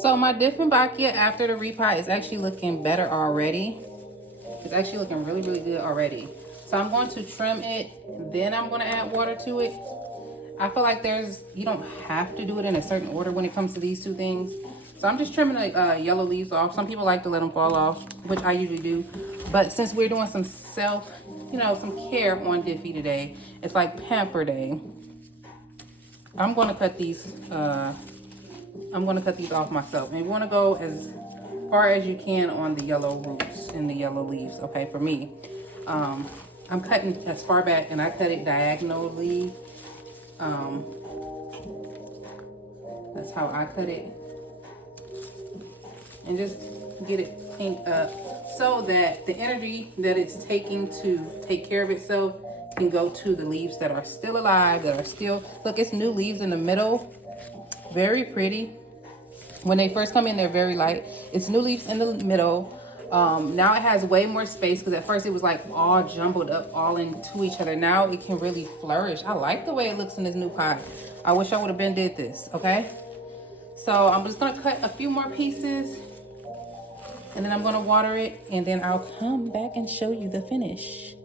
So my Dieffebachia after the repot is actually looking better already. It's actually looking really, really good already. So I'm going to trim it, then I'm going to add water to it. I feel like you don't have to do it in a certain order when it comes to these two things. So I'm just trimming the yellow leaves off. Some people like to let them fall off, which I usually do. But since we're doing some some care on Diffie today, it's like pamper day. I'm going to cut these. I'm going to cut these off myself. And you want to go as far as you can on the yellow roots and the yellow leaves. Okay, for me, I'm cutting as far back, and I cut it diagonally. That's how I cut it, and just get it pinked up so that the energy that it's taking to take care of itself can go to the leaves that are still alive, that are still, look, it's new leaves in the middle. Very pretty. When they first come in, they're very light. It's new leaves in the middle. Now it has way more space, because at first it was like all jumbled up all into each other. Now it can really flourish. I like the way it looks in this new pot. I wish I would have been did this, okay? So I'm just gonna cut a few more pieces, and then I'm gonna water it, and then I'll come back and show you the finish.